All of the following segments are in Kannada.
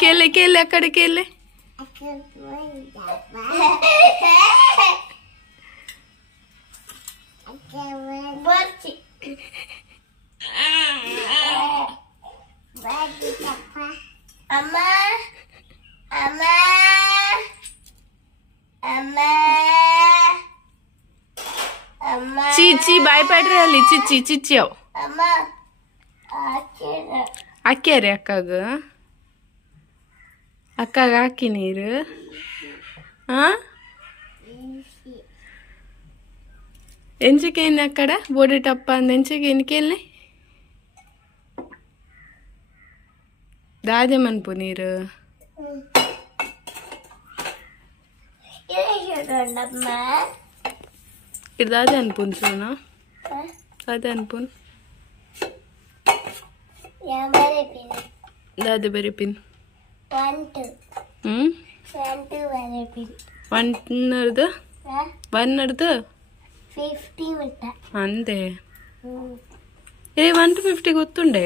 केले केले अकड़े केले अम्मा अम्मा अम्मा अम्मा चीची बाय पैड रही चिच्ची चिच्ची आओ अम्मा अक्केरे अक्काग अक्काग हाकि नीरु ಎಂಚಕೇನೆ ಅಕ್ಕಡ ಬೋಡಿ ಟಪ್ಪ ಅಂದ ಎಂಚಕೇನೆ ಕೇಳನೆ ದಾದೆ ಮನ್ಪು ನೀರು ಇದು ದಾದೆ ಅನ್ಪುನ್ ಸೋನಾ ದಾದೆ ಅನ್ಪುನ್ ದಾದೆ ಬೇರೆ ಪಿನ್ 1 2 ಬೇರೆ ಪಿನ್ 1 ನಡ್ದು 50 ಬಿಟ್ಟ ಅಂದೆ ಏ 1 to 50 ಗೊತ್ತುಂಡೆ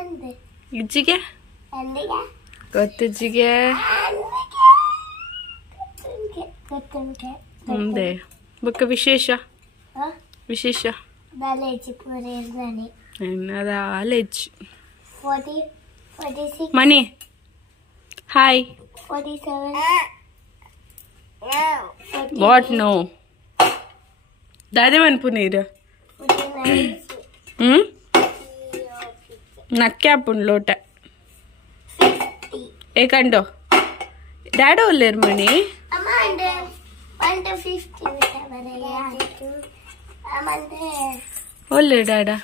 ಅಂದೆ ಇಜ್ಜಿಗೆ ಅಂದಿಗೆ ಗೊತ್ತಿಜ್ಜಿಗೆ ಗೊತ್ತುಂಟೆ ಅಂದೆ ಬೊಕ್ಕ ವಿಶೇಷ ವಿಶೇಷ ಬಾಲೇಜಿ ಪೂರೆ ಇರ್ದಾನೆ ಅನ್ನದ ಆಲೇಜ್ 40 46 ಮನಿ ಹಾಯ್ 47 ವಾಟ್ ನೋ दादे मन पुनीर नक्के पुन लोट एक अंडो डैडो लेर मनी ओले डाडा